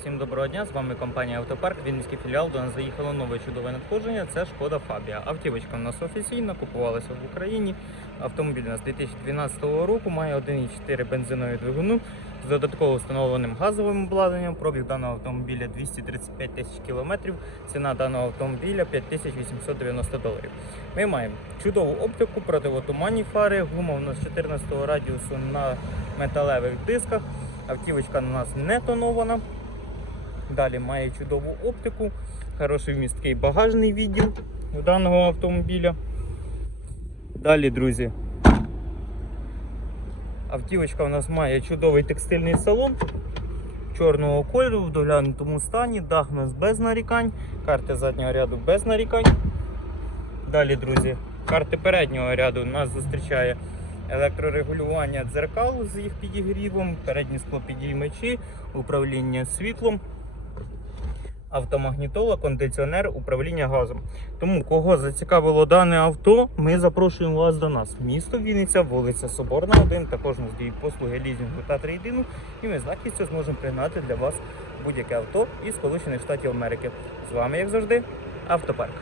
Всім доброго дня, з вами компанія Автопарк, Вінницький філіал. До нас заїхало нове чудове надходження. Це Шкода Фабія. Автівочка у нас офіційно купувалася в Україні. Автомобіль у нас 2012 року має 1,4 бензинові двигуну з додатково встановленим газовим обладнанням. Пробіг даного автомобіля 235 тисяч кілометрів. Ціна даного автомобіля 5890 доларів. Ми маємо чудову оптику, противотуманні фари, гума у нас 14 радіусу на металевих дисках. Автівочка у нас не тонована. Далі має чудову оптику, хороший вмісткий багажний відділ у даного автомобіля. Далі, друзі, автівочка у нас має чудовий текстильний салон чорного кольору в доглянутому стані, дах у нас без нарікань, карти заднього ряду без нарікань. Далі, друзі, карти переднього ряду. Нас зустрічає електрорегулювання дзеркал з їх підігрівом, передні склопідіймачі, управління світлом автомагнітола, кондиціонер, управління газом. Тому, кого зацікавило дане авто, ми запрошуємо вас до нас. Місто Вінниця, вулиця Соборна, 1. Також нас діють послуги лізінгу та трейдингу. І ми з легкістю зможемо пригнати для вас будь-яке авто із Сполучених Штатів Америки. З вами, як завжди, автопарк.